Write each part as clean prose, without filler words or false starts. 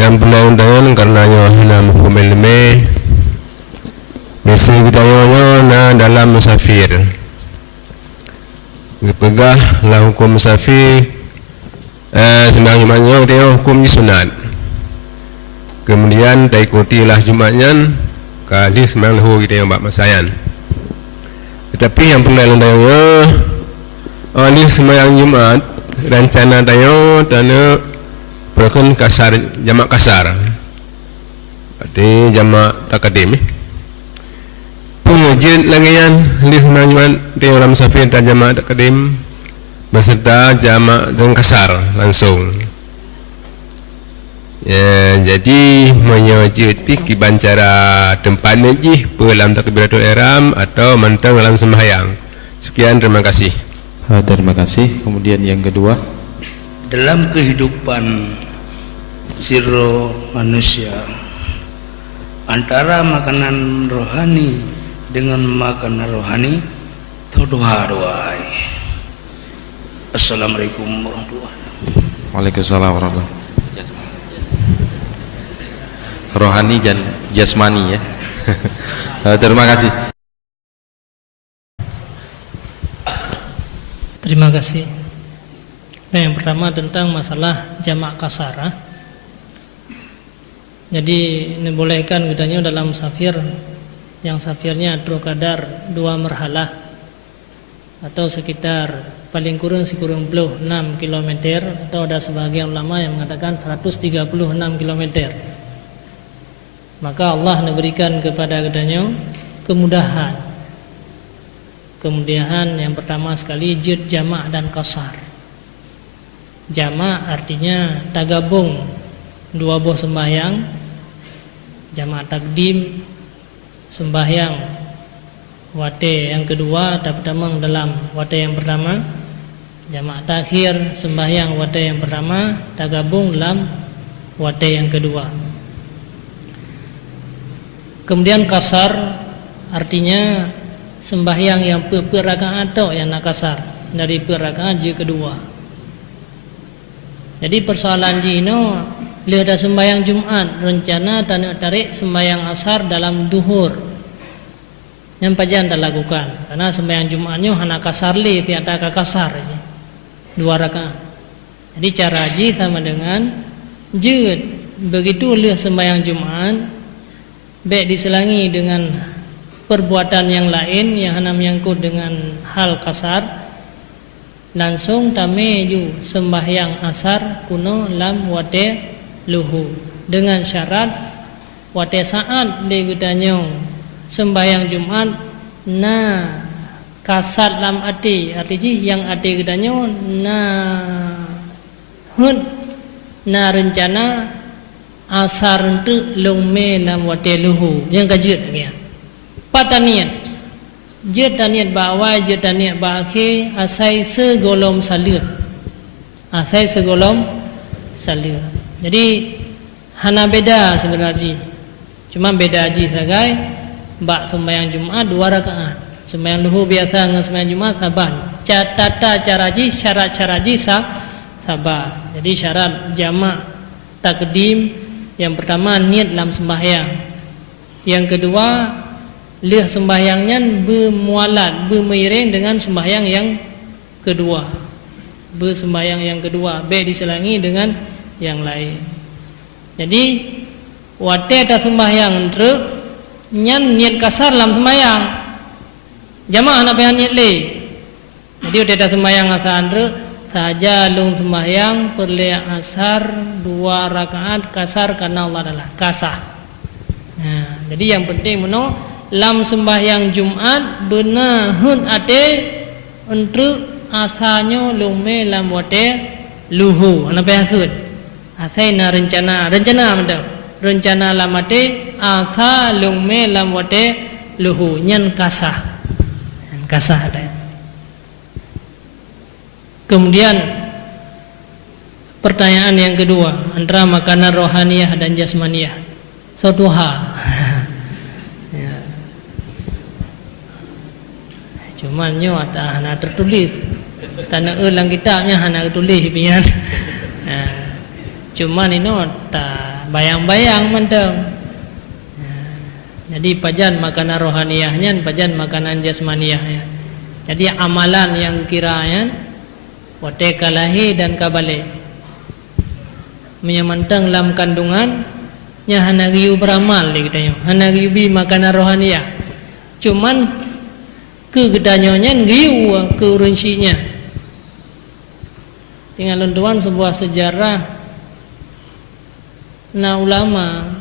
yang benar-benar karenanya hina hukum ilmi mesti bidayanya na dalam musafir pegah lah hukum musafir senang Jumatnya dia hukum sunat, kemudian tak ikutilah Jumatnya kali semang lahu kita yang bak masayan. Tetapi yang pernah landangnya oleh sembahyang Jumat rencana tayo dana perken kasar jamak kasar arti jamak takadim pengujud langian oleh sembahyang Jumat tayo dalam musafir dan jamak takadim beserta jamak dengan kasar langsung. Ya, jadi menyujud piki bancara tempat najih dalam takbiratul ihram atau mentang dalam sembahyang. Sekian, terima kasih. Terima kasih. Kemudian yang kedua, dalam kehidupan sirro manusia antara makanan rohani dengan makanan rohani itu doa. Assalamualaikum warahmatullahi wabarakatuh. Waalaikumsalam warahmatullahi wabarakatuh. Rohani dan jasmani ya. Terima kasih. Terima kasih. Nah, yang pertama tentang masalah jamak kasar. Jadi dibolehkan gudanya dalam safir yang safirnya kadar 2 marhalah atau sekitar paling kurang 6 km atau ada sebagian ulama yang mengatakan 136 km. Maka Allah memberikan kepada keduanya kemudahan. Kemudahan yang pertama sekali jud jamak dan kasar. Jamak artinya tagabung 2 buah sembahyang. Jamak takdim sembahyang wate yang kedua terpedamang dalam wate yang pertama. Jamak takhir sembahyang wate yang pertama tagabung dalam wate yang kedua. Kemudian kasar artinya sembahyang yang per rakaat atau yang nak kasar dari per rakaat je kedua. Jadi persoalan jino le ada sembahyang Jumat rencana tak tarik sembahyang asar dalam duhur. Yang pajan tak lakukan karena sembahyang Jumatnya hana kasar le tiada kasar je. 2 rakaat. Jadi cara haji sama dengan jud begitu le sembahyang Jumat baik diselangi dengan perbuatan yang lain yang hanya menyangkut dengan hal kasar, langsung tameju sembahyang asar kuno lam wate luhu dengan syarat wate saat legutanya sembahyang Jumat na kasat lam ati yang ati gudanya na hud na rencana asar untuk longme nam wate luhu yang kajut lagi. Patanian jut taniat bawai jut taniat baki asai segolom salir. Asai segolom salir. Jadi hana beda sebenarnya. Cuma beda haji sagai bak sembahyang Jumat 2 rakaat. Sembahyang luhu biasa dengan sembahyang Jumat sabar. Tata cara haji syarat-syarat haji sabar. Jadi syarat jamak takdim yang pertama niat dalam sembahyang. Yang kedua lih sembahyangnya bermualat bermeiring dengan sembahyang yang kedua. Bersembahyang yang kedua baik diselangi dengan yang lain. Jadi wate tak sembahyang entre nyan niat kasar dalam sembahyang. Jamaah nak payah niat le. Jadi wate tak sembahyang asar entre saja lung sembahyang perle asar 2 rakaat kasar karena Allah adalah kasah. Nah, jadi yang penting meno lam sembahyang Jumat benar hun ate untuk asalnya lume lam wate luhu. Ana payah kut. Asai na rencana menda. Rencana lam ate asa lume lam wate luhu nyan kasah. Kasah ada. Kemudian pertanyaan yang kedua antara makanan rohaniyah dan jasmaniyah. Suatu hal. Ya. Cuman nyo ada hana tertulis. Tanah ulang kitabnya hana tertulis pian. Cuman ini tak bayang-bayang menteng. Jadi pajan makanan rohaniyahnya, pajan makanan jasmaniyahnya. Jadi amalan yang kiraan wate kalahi dan kabale menyamantang dalam kandungan nya hanagiu beramal di katanya. Hanagiu bi makanan rohaniyah. Cuman ke gedanyonya giu ke urunsinya. Tinggal tuan sebuah sejarah na ulama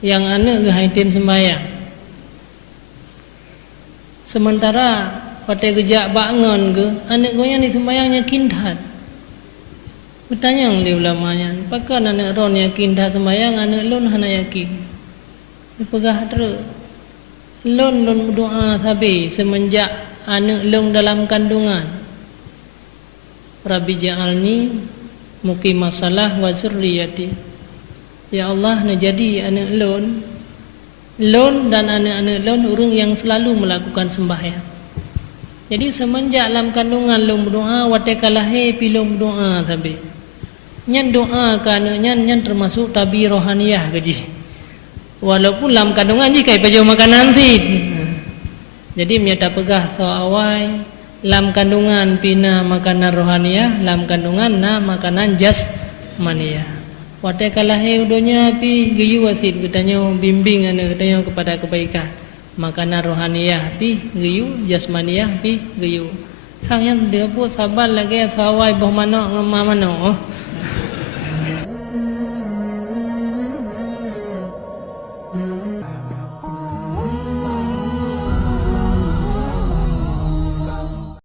yang ane gehaitim sembahyang. Sementara pada gejak bangun ke anak goyang ni sembahyangnya kintat. Bertanya oleh ulamanya, apakah anak ron yakin dah sembahyang, anak lon hana yakin. Dipegah terus. Lon berdoa sabi semenjak anak lon dalam kandungan. Rabbi ja'alni muqimah salah wa zurriyati. Ya Allah, nak jadi anak lon dan anak-anak lon orang yang selalu melakukan sembahyang. Jadi semenjak dalam kandungan lon berdoa, watakalahe pilom berdoa sabi. Nyan doa ke anaknya nyan termasuk tabi rohaniyah gaji. Walaupun dalam kandungan jika pajau makanan sih. Jadi miata pegah soawai dalam kandungan pina makanan rohaniyah, dalam kandungan na makanan jasmaniyah. Watakalahe udonya pi geyu wasit katanya bimbing anak katanya kepada kebaikan. Makanan rohaniyah pi geyu, jasmaniyah pi geyu. Sang yang dia pun sabar lagi sawai boh mano ngema mano.